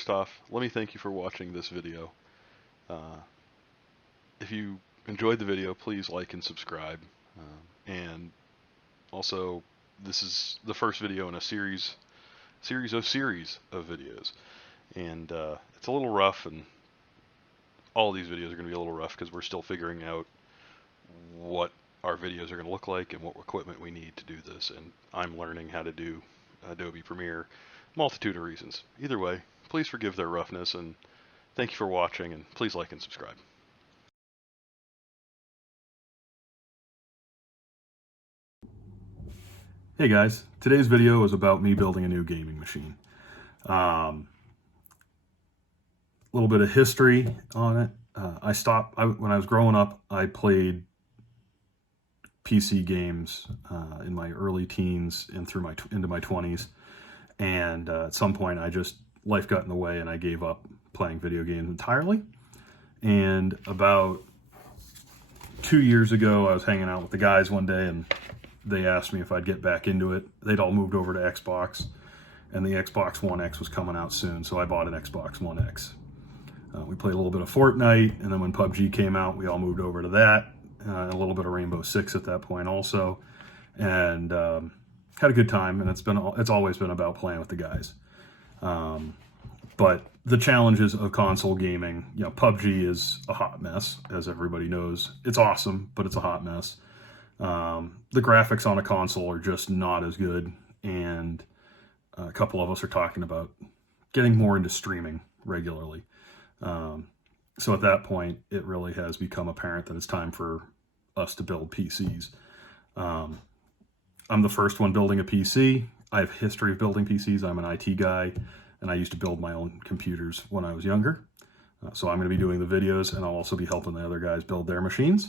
first off, let me thank you for watching this video. Uh, if you enjoyed the video, please like and subscribe. And also, this is the first video in a series of videos. And it's a little rough, and all of these videos are going to be a little rough because we're still figuring out what our videos are going to look like and what equipment we need to do this. And I'm learning how to do Adobe Premiere, multitude of reasons. Either way, please forgive their roughness, and thank you for watching, and please like and subscribe. Hey guys, today's video is about me building a new gaming machine. A little bit of history on it. When I was growing up, I played PC games in my early teens and into my 20s. And at some point, life got in the way and I gave up playing video games entirely. And about 2 years ago, I was hanging out with the guys one day and they asked me if I'd get back into it. They'd all moved over to Xbox, and the Xbox One X was coming out soon, so I bought an Xbox One X. We played a little bit of Fortnite, and then when PUBG came out, we all moved over to that, a little bit of Rainbow Six at that point also, and had a good time, and it's always been about playing with the guys. But the challenges of console gaming, PUBG is a hot mess, as everybody knows. It's awesome, but it's a hot mess. The graphics on a console are just not as good, and a couple of us are talking about getting more into streaming regularly. So at that point, it really has become apparent that it's time for us to build PCs. I'm the first one building a PC. I have a history of building PCs. I'm an IT guy, and I used to build my own computers when I was younger. So I'm going to be doing the videos, and I'll also be helping the other guys build their machines.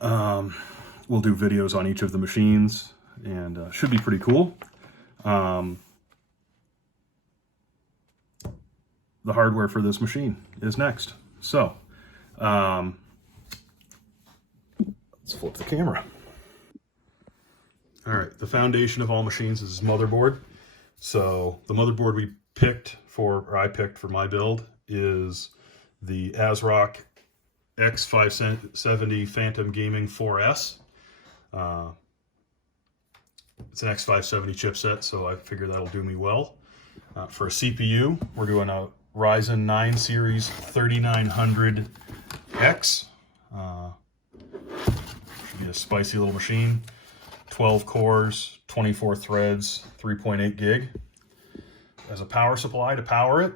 We'll do videos on each of the machines, and should be pretty cool. The hardware for this machine is next. So, let's flip the camera. All right, the foundation of all machines is this motherboard. So the motherboard I picked for my build is the ASRock X570 Phantom Gaming 4S. It's an X570 chipset, so I figure that'll do me well. For a CPU, we're doing a Ryzen 9 series 3900X. Should be a spicy little machine. 12 cores, 24 threads, 3.8 gig. As a power supply to power it,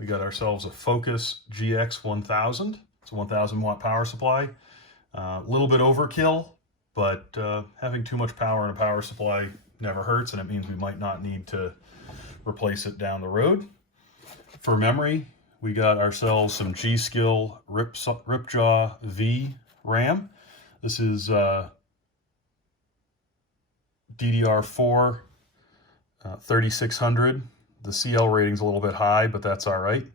we got ourselves a Focus GX 1000. It's a 1000 watt power supply. A little bit overkill, but having too much power in a power supply never hurts, and it means we might not need to replace it down the road. For memory, we got ourselves some G.Skill Ripjaw V RAM. This is DDR4 3600. The CL rating's a little bit high, but that's all right.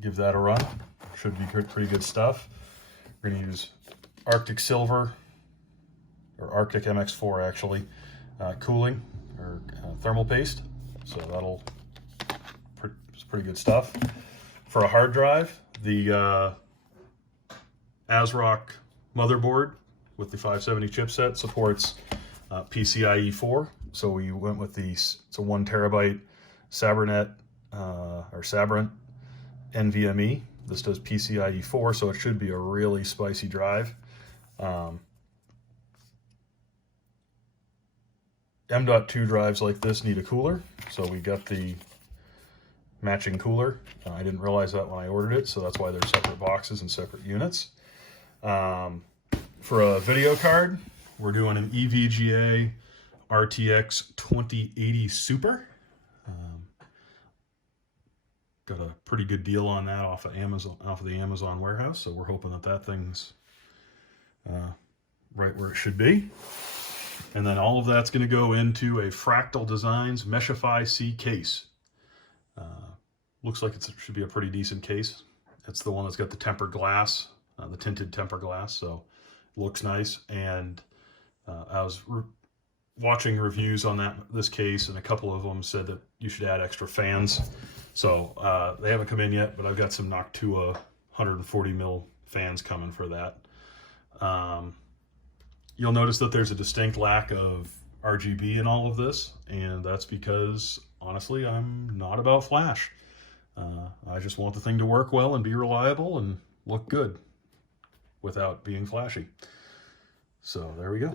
Give that a run. Should be pretty good stuff. We're going to use Arctic Silver, or Arctic MX4 actually, cooling, or thermal paste. So it's pretty good stuff. For a hard drive, the ASRock motherboard with the 570 chipset supports PCIe 4. So we went with it's a 1 terabyte Sabrent NVMe. This does PCIe 4, so it should be a really spicy drive. M.2 drives like this need a cooler, so we got the matching cooler. I didn't realize that when I ordered it, so that's why they're separate boxes and separate units. For a video card, we're doing an EVGA RTX 2080 Super. Got a pretty good deal on that off of the Amazon warehouse, so we're hoping that thing's right where it should be. And then all of that's going to go into a Fractal Designs Meshify C case. Looks like it should be a pretty decent case. It's the one that's got the tempered glass, the tinted tempered glass, so it looks nice. And I was watching reviews on this case, and a couple of them said that you should add extra fans. So they haven't come in yet, but I've got some Noctua 140 mil fans coming for that. You'll notice that there's a distinct lack of RGB in all of this, and that's because, honestly, I'm not about flash. I just want the thing to work well and be reliable and look good without being flashy. So there we go.